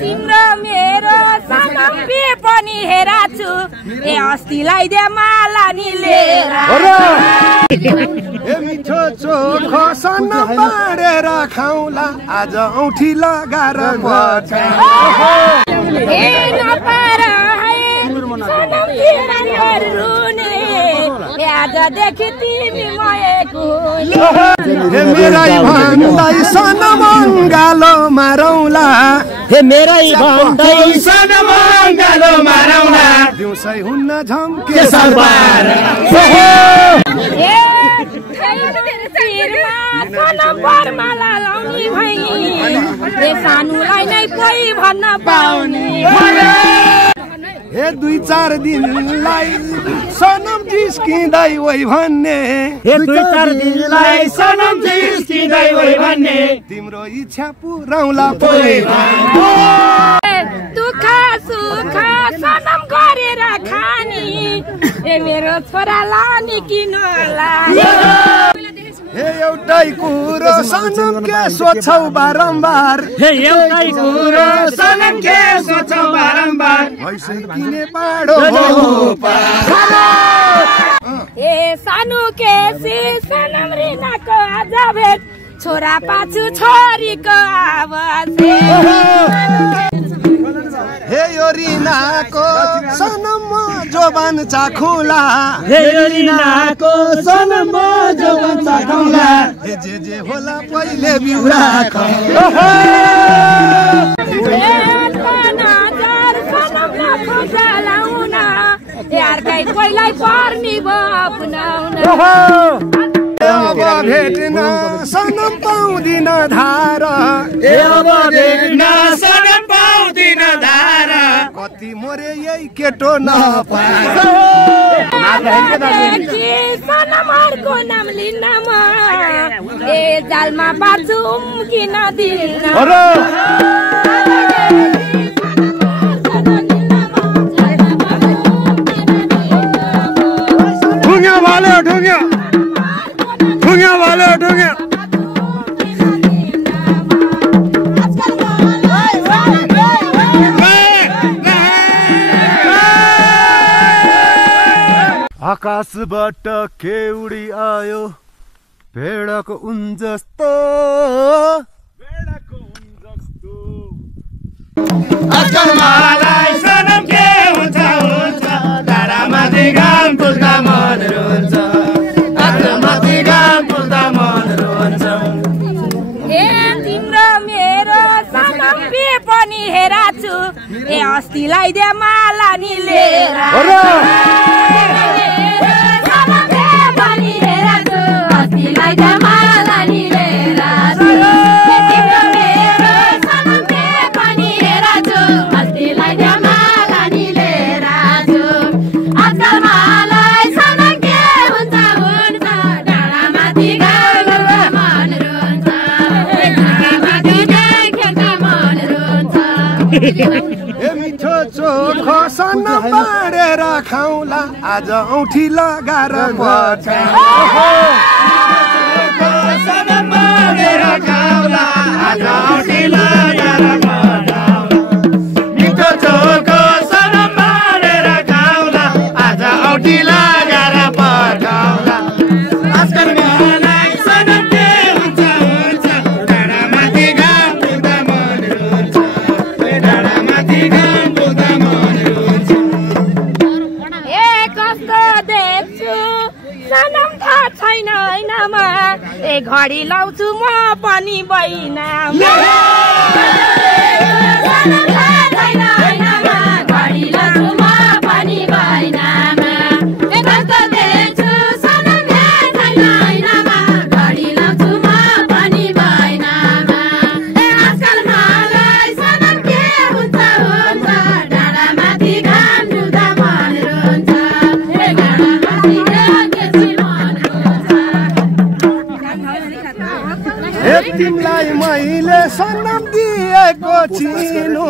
तिम्रो मेरो सनम पे पनि हेराछु अस्तिलाई दे माला नि लिएर मिठो चोखो सनम बाँडेर खाउला आज औठी लगाएर नपार सनम रुने आजदेखि तिमी मएको मेरै भन्दै सनम अङ्गालो मारौला मेरै भन्दै सनम अङ्गालो मारौला दिउँसै हुन्न झम्के सरबार सनम बर्माला लाउने भई सानुलाई नै कोही भन्न पाउने हे 2-4 दिनलाई सनम जिस्किँदै वै भन्ने हे 2-4 दिनलाई सनम जिस्किँदै वै भन्ने तिम्रो इच्छा पुराउला पोइ दुःख सुख सनम गरेर खानी मेरो छोरालाई नि किन हे एउटै कुरो सनम के सोच्छौ बारम्बार हे एउटै कुरो सनम के सोच्छौ बारम्बार भैँसी किने पाडो सानो केसी सनम रिनाको आज भेट छोरा पाछु छोरीको आवाज हे यो रिनाको सनम जोबान चाखुला हे यो रिनाको सनम जोबान चाखुला हे जे होला पहिले बिउरा यारकै पहिल्यै पर्ने अपनाउन अब भेट्न सनम पाउँदिन धार अब भेट्न सनम पाउँदिन धार कति मोरे यही केटो नपाएर सनमहरुको नाम लिन्न म जालमा पार्छु किन दिन्न आकाशबाट के उडी आयो भेडाको उन जस्तो आजकल मलाई सनम के हुन्छ डाँडामाथि घाम पुल्दा मन रुन्छ डाँडामाथि घाम पुल्दा मन रुन्छ तिम्रो मेरो सनम पे पनि हेराछु अस्तिलाई दे माला नि लिएर मिठो चोखो सनम बाँडेर खाउला आज औठी लगाएर सनम बाँडेर खाउला आज औठी लगाएर मिठो चोखो सनम बाँडेर खाउला आज औठी लगाएर पठाउला आजकल मलाई सनम के हुन्छ डाँडामाथि घाम पुल्दा मन रुन्छ डाँडामाथि घाम पुल्दा मन रुन्छ कस्तो देख्छु सनम थाहा छैन हैनमा घडी लाउँछु म पनि बैनामा सनम थाहा छैन हैनमा घडी लाउँछु म पनि बैनामा कस्तो देख्छु सनम थाहा छैन हैनमा घडी लाउँछु म पनि बैनामा आजकल मलाई सनम के हुन्छ डाँडामाथि घाम डुल्दा मन रुन्छ डाँडामाथि घाम केसी मन रुन्छ हे तिमीलाई मैले सनम दिएको चिनो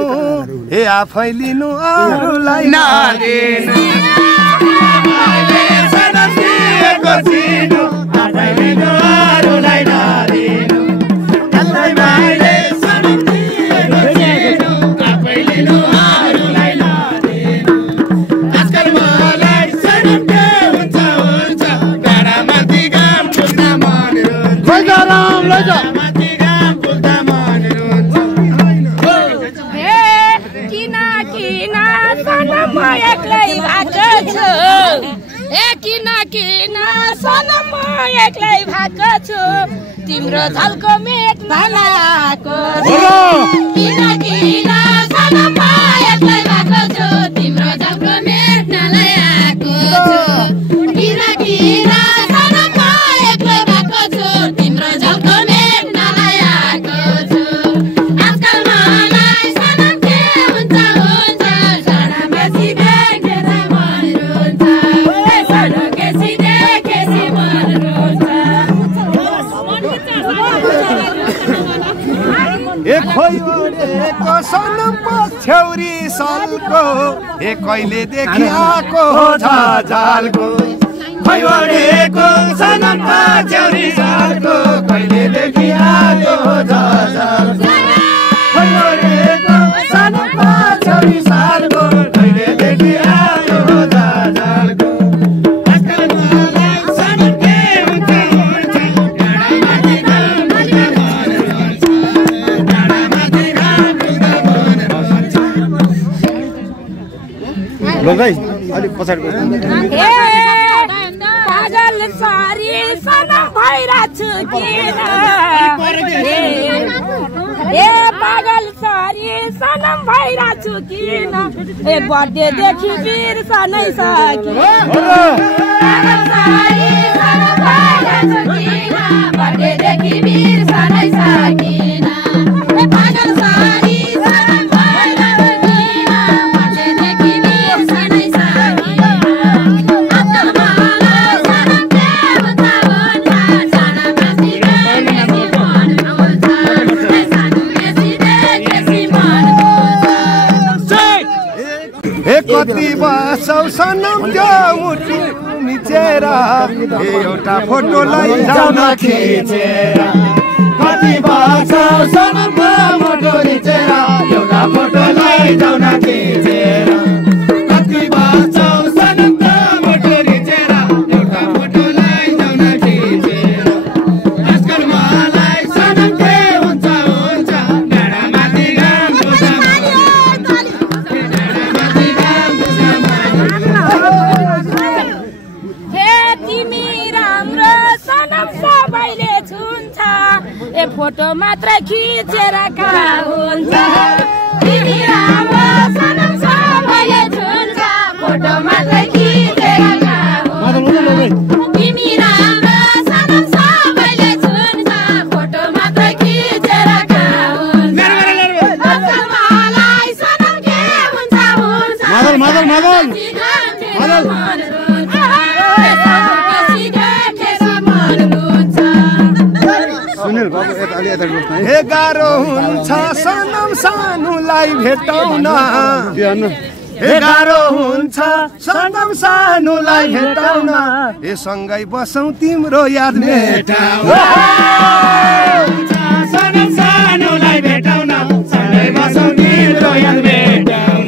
हे आफै लिनु अरूलाई नदिनु सनम दिएको चिनो आफै लिनु अरूलाई नदिनु मैले सनम दिएको किन किन सनम म एक्लै भएको छु तिम्रो झल्को मेट्न आएको किन किन सनम म एक्लै भएको छु तिम्रो झल्को मेट्नलाई आएको किन किन सनम म एक्लै भएको छु तिम्रो झल्को मेट्नलाई आएको आजकल मलाई सनम के हुन्छ हुन्छ सनम बेसी देखेर मन रुन्छ सनम केसी देखेसी मन रुन्छ खोइको सनम पछ्यौरी सालको कहिलेदेखि आएको झालको खैवडेको सनम पछ्यौरी सालको कहिलेदेखि आएको झालको खैवडेको सनम पछ्यौरी सालको कहिलेदेखि आएको झालको आजकल मलाई सनम के हुन्छ हुन्छ डाँडामाथि ल भाइ अलिक पछाडि पागल सारी सनम भइरहेछु किन पागल सारी सनम भइरहेछु किन बर्थडेदेखि बिर्सनै सकिन पागल सारी सनम भइरहेछु किन बर्थडेदेखि बिर्सनै सकिन पागल सारी सनम भइरहेछु किन बर्थडेदेखि बिर्सनै सकिन आजकल मलाई सनम के हुन्छ हुन्छ सनम बेसी देखेसी मन रुन्छ सनम बेसी देखेसी मन रुन्छ कति बसौ सनम त्यो मुटु मिचेर एउटा फोटोलाई जान खिचेर कति बसौ सनम मुटु मिचेर एउटा फोटोलाई जान खिचेर कति बसौ सनम मुटु मिचेर एउटा फोटोलाई जान खिचेर आजकल मलाई सनम के हुन्छ हुन्छ डाँडामाथि घाम तिमी राम्रो सनम सबैले छुन्छ फोटो मात्र खिचेर कहाँ हुन्छ तिमी राम्रो सनम सबैले छुन्छ फोटो मात्र खिचेर कहाँ हुन्छ तिमी राम्रो सनम सबैले छुन्छ फोटो मात्र खिचेर कहाँ हुन्छ आजकल मलाई सनम के हुन्छ हुन्छ मादल सुनिल बाबु यता अलि यता बस्नु है गाह्रो हुन्छ सनम सानुलाई भेटाउन गाह्रो हुन्छ सनम सानुलाई भेटाउन सँगै बसौँ तिम्रो याद मेटाउन सनम सानुलाई भेटाउन सँगै बसौँ तिम्रो याद मेटाउन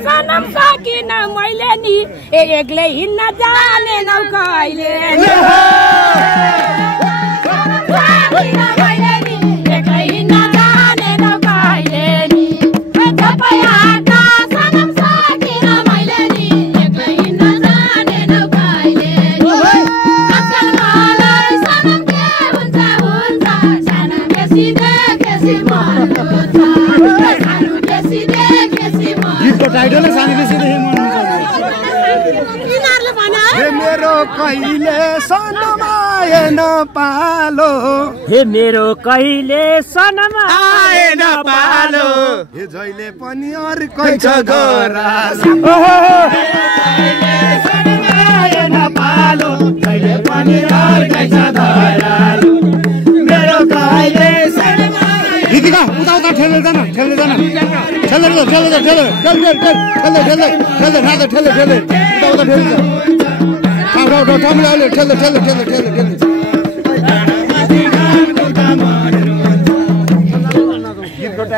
सनम सकिन मैले नि एक्लै हिँड्न जानेनौ कहिले एक्लै हिँड्न जानेनौ कहिले नि सनम सकिन मैले नि एक्लै हिँड्न जानेनौ कहिले आजकल मलाई सनम के हुन्छ हुन्छ सनम बेसी देखेसी मन रुन्छ सानो बेसी देखेसी मन टाइटल सानो बेसी देखे मन मेरो कहिले सनम आएन पालो मेरो कहिले सनम आएन पालो जहिले पनि अर्कै छ गरास सनम आएन पालो जहिले पनि अर्कै छ धरालो मेरो कहिले सनम दिदिका उता उता ठेल्दै जान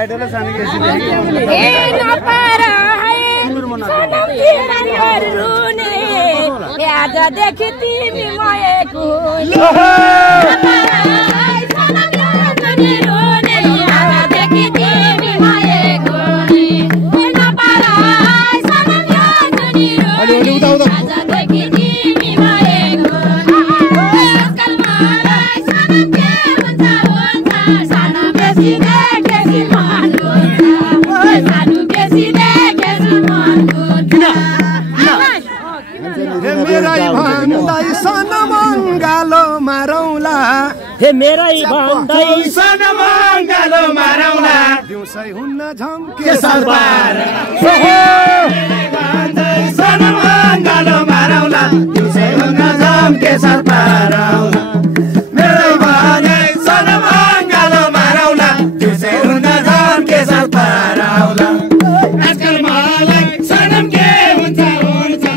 टाइटल सानो केसी ए नपार है सनम तिमीहरू रुने आजदेखि तिमी मएको हे मेरै भन्दै सनम गालो मारौला दिउँसै हुन्न झम्के सरबार सनम गालो मारौला दिउँसै हुन्न झम्के सरबार मेरै भने सनम गालो मारौला दिउँसै हुन्न झम्के सरबार आजकल मलाई सनम के हुन्छ हुन्छ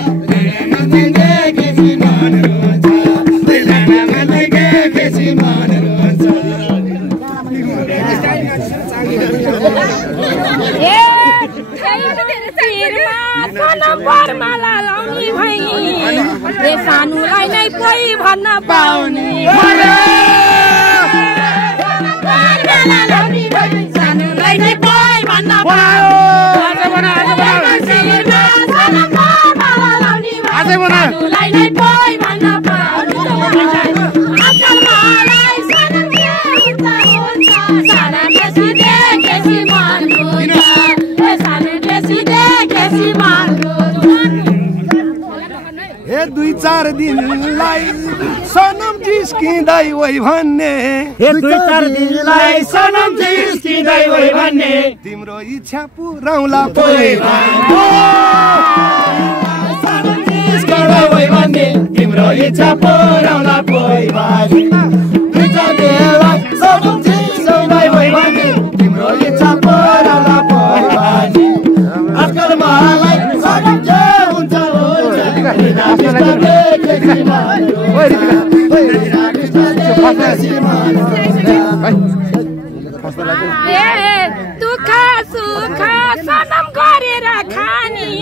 सानुलाई नै कोही भन्न पाउने सानुलाई नै कोही भन्न दुई चार दिनलाई सनम जिस्किँदै वही भन्ने दुई चार दिनलाई सनम जिस्किँदै वही भन्ने तिम्रो इच्छा पुराउला पोइ भन्ने तिम्रो इच्छा पुराउला पोइ दुई चार दिनलाई सनम जिस्किँदै वही भन्ने तिम्रो इच्छा पुराउला पोइ आजकल मलाई सनम के हुन्छ दुःख सुख सनम गरेर खानी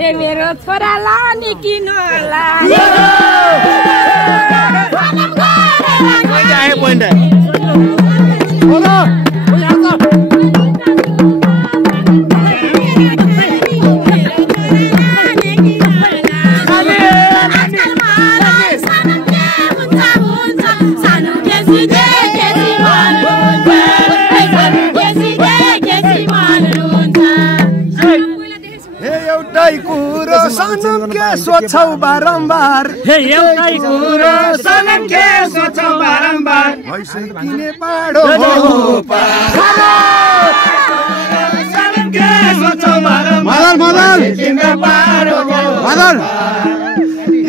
ए मेरो छोरालाई नि किन कुरो सनम के सोच्छौ बारम्बार एउटै कुरो सनम के सोच्छौ बारम्बार भइसकिने पाडो सनम के सोच्छौ बारम्बार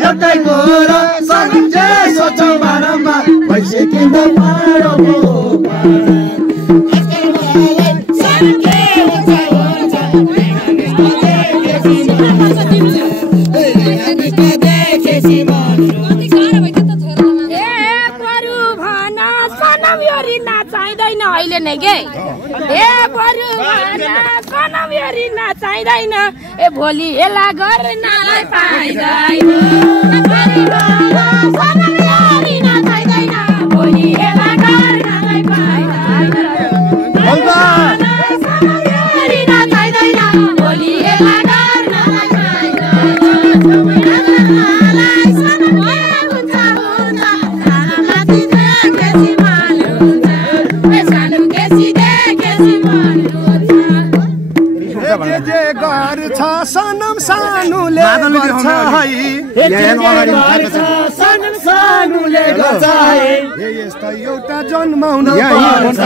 एउटै कुरो सनम के सोच्छौ बारम्बार भइसकिने पाडो अहिले नै के ए बरु सनम हेरी नचाहिँदैन ए भोलि हेला गर्नलाई पाइँदैन सनम हेरी नचाहिँदैन भोलि हेला गर्नलाई पाइँदैन सनम हेरी नचाहिँदैन भोलि हेला गर्नलाई पाइँदैन सनम हुन्छ सनममाथि देखेपछि मन हुन्छ जे गर्छ सनम सानुले गर्छ सनम सानुले गर्छ यस्तो एउटा जन्माउन पर्छ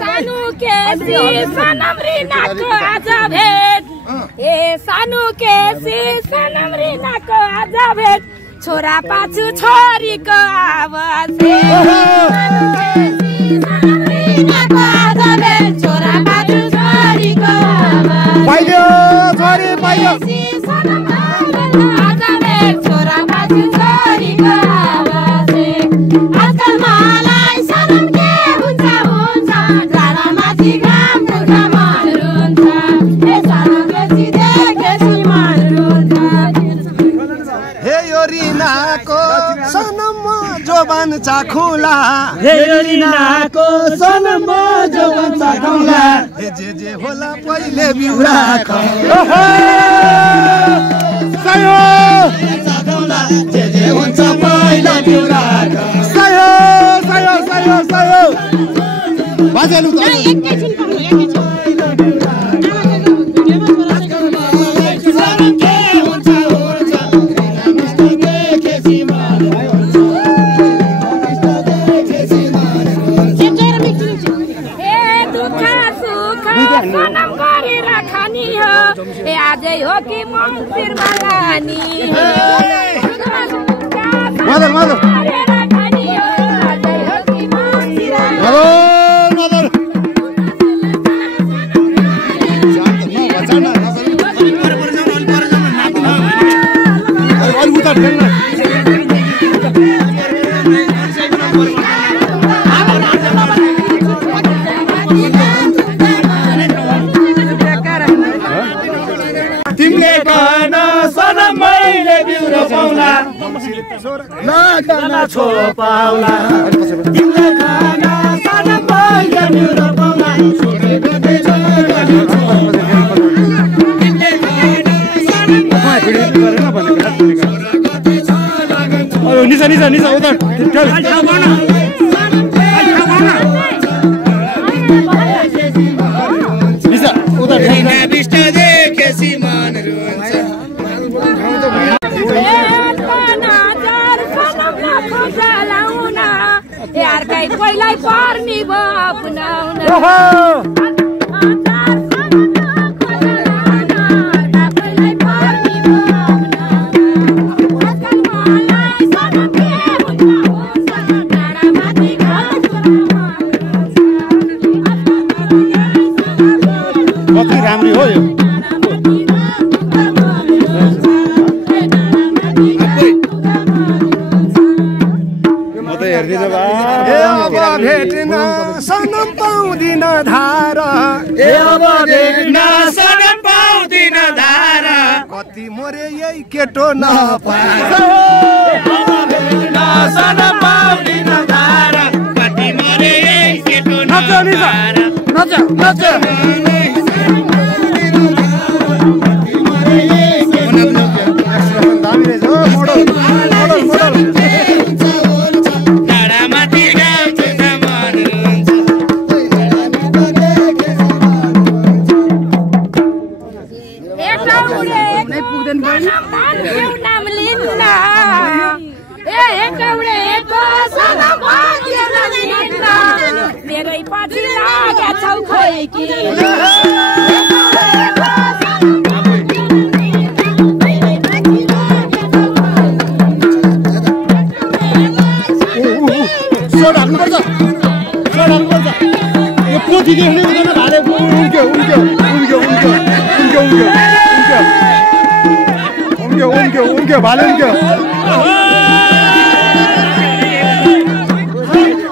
सानु केसी सनम रिनाको आज भेट ए सानो केसी सनम रिनाको आज भेट छोरा पाछु छोरीको आवाज सनम रिनाको आज भेट छोरा पाछु छोरीको आवाज पाइयो छोरी पाइयो सनम आज भेट छोरा पाछु छोरीको आवाज आजकल मलाई सनम के हुन्छ हुन्छ जाडा माथि घाम दुःख मन रुन्छ ए सनम केसी देखेसी मन रुन्छ हे यो रिनाको सनम जोबान चाखुला हे रिनाको सनम जोबान चाखुला हे जे होला पहिले बिउरा सायो चाखुला जे हुन्छ पहिले बिउरा सायो सायो सायो सायो बाजेलु त एकैछिन पक्नु सनम गरेर खानी हो ए आजै हो कि मन्दिर लगानी मदर मदर गरेर खानी हो आजै हो कि मन्दिर हेलो मदर तिमीले गर्न सनम मैले बिउरो पाउला नगर्न छो पाउला तिमीले गर्न सनम मैले बिउरो पाउला निसा निसा निसा उता निसा उता बिष्ट देखेसी मन रुन्छ यार कहीं पहिल्यै पर्नी भयो अपनाउन कति राम्री हो यो अब भेट्न सनम पाउँदिन धार अब भेट्न सनम पाउँदिन धार कति मोरे यही केटो नपाएर सनम पाउँदिन धार कति मोरे यही केटो नपाएर नच नच दामी रहेछ हो मोडल मोडल मोडल मेरै पछि लाग्या छौ खोइ कि सोडाल्नुपर्छ सोडाल्नुपर्छ यो पोथी देख्ने हुँदैन भाले उम्क्यो उम्क्यो उम्क्यो उम्क्यो उम्क्यो उम्क्यो उम्क्यो उम्क्यो भाले उम्क्यो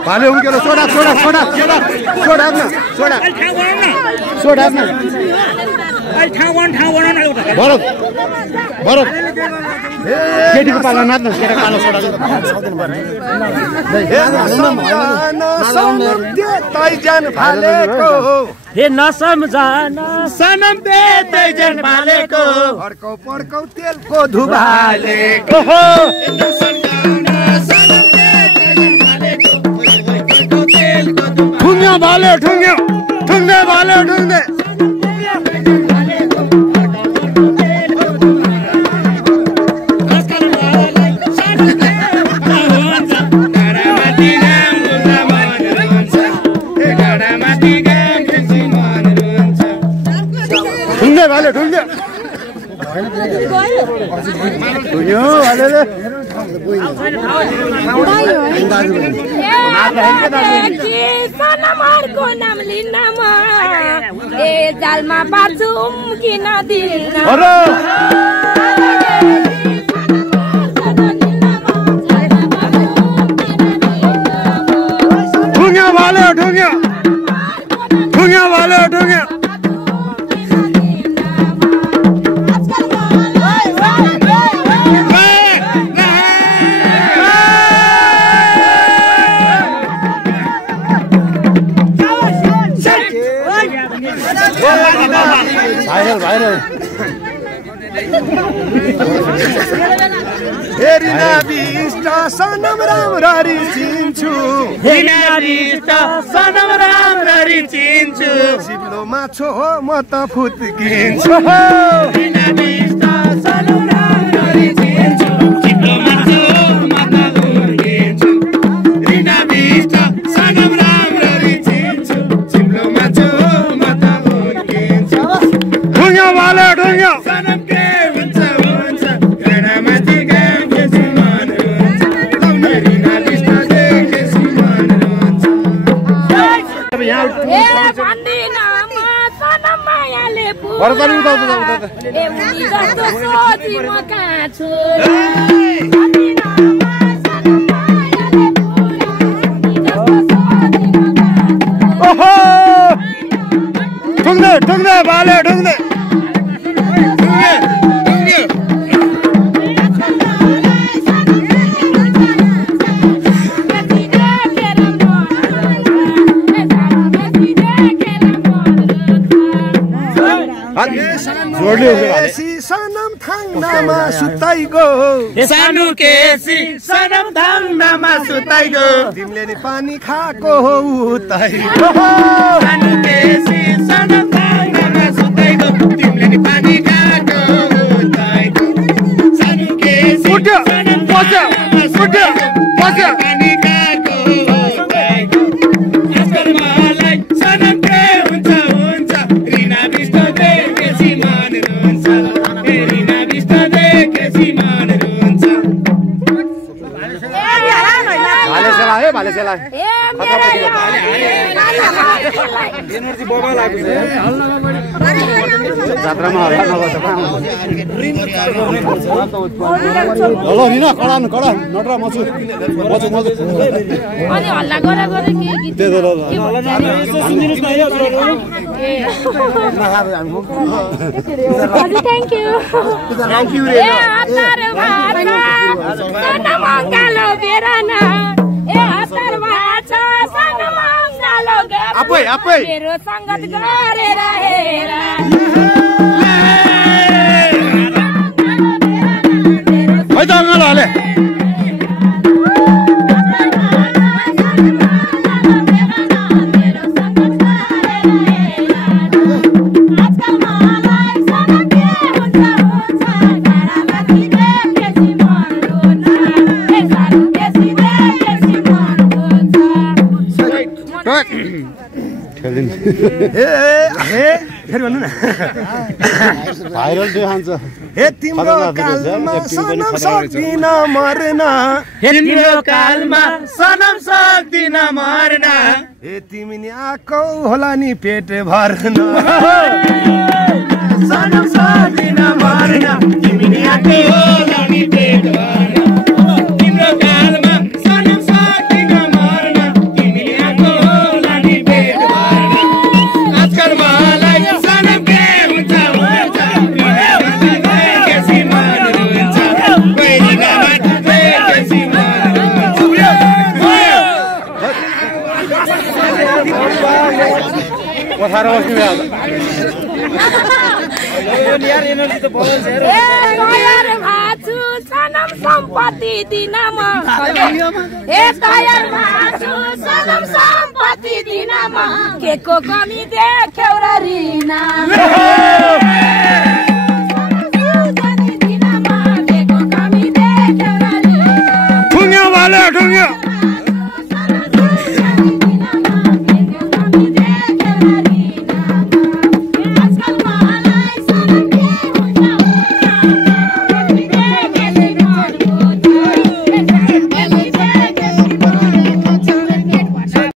भाले उम्क्यो सोडा सोडा सोडा सोडा सोडा सोडा सोडा भरत भरत केटीको पाला नाच्न केटा कालो सोडा हे नसम्झन सनम बेतैजन भालेको पड्कौ पड्कौ तेलको धुबालेको ठुङ्ग्यो भाले ठुङ्ग्यो ठुङ्गे भाले ठुङ्गे ढुङ्गे भाले ढुङ्गे यो अलेले सनमहरुको नाम लिनमा ए जालमा पाछुम किन दिल्न ढुङ्गा भाले ढुङ्गा ढुङ्गा भाले ढुङ्गा भाइरल हेरिना बिस्टा सनम राम्ररी चिन्छु हेरिना बिस्टा सनम राम्ररी चिन्छु सिब्लोमा छो म त फुत्किन्छु हेरिना बिस्टा सनम राम्ररी चिन्छु सिब्लोमा छो म त फुत्किन्छु हेरिना बिस्टा सनम राम्ररी चिन्छु सिब्लोमा छो म त फुत्किन्छु ढुङ्गा भाले ढुङ्गा सनम के हुन्छ हुन्छ घरमाथि गाम के सिमान हुन्छ हेरिना बिस्टा के सिमान हुन्छ ए भन्दिन म सनम मायाले भरतरी उता ए उनी जस्तो सोची म कहाँ छु भन्दिन म सनम मायाले उनी जस्तो सोची म कहाँ छु ओहो ढुङ्गे ढुङ्गे भाले ढुङ्गे सनम थाङ्नामा सुताइगो सानो केसी सनम थाङ्नामा सुताइगो तिमीले नि पानी खाएको हो उताइगो सानो केसी सनम थाङ्नामा सुताइगो तिमीले नि पानी खाएको हो उताइगो सानो केसी उठ्यो पस्यो उठ्यो पस्यो पानी खाएको हो उताइगो आजकल मलाई सनम के हुन्छ हुन्छ रिना बिष्ट देखेसी मन रुन्छ रिना बिष्ट देखेसी मन रुन्छ भाले सेला है भाले सेला ए एनर्जी बबा लाग्छ जात्रामा हल्ला नगर्छ हेलो रिना कडा नटरा मछु अनि हल्ला गरे गरे के गीत they they thank U A हतार भाषा सनमङ्गालो बेराना ए हतार भाषा सनमङ्गालो बेराना आफै मेरो संगत गरेर हेर है त अङ्गालो हाले फेरि भन्नु न भाइरल देखाउँछ हे तिम्रो कालमा सनम सक्दिन मर्न तिम्रो कालमा सनम सक्दिन मर्न हे तिमी नि आएको होला नि पेट भर्न सनम सक्दिन मर्न तिमी नि आएको होला नि पेट भर्न तिम्रो कालमा सनम सक्दिन मर्न तिमी नि आएको होला नि पेट भर्न आजकल मलाई सनम के हुन्छ हुन्छ केसी मन रुन्छ पहिला मात्र केसी मन रुन्छ पथार बस्नु यार एनर्जी त बल छ ए तयार भाछु सनम सम्पत्ति दिनमा ए तयार भाछु सनम सम्पत्ति दिनमा केको कमी देख्यौ र रिना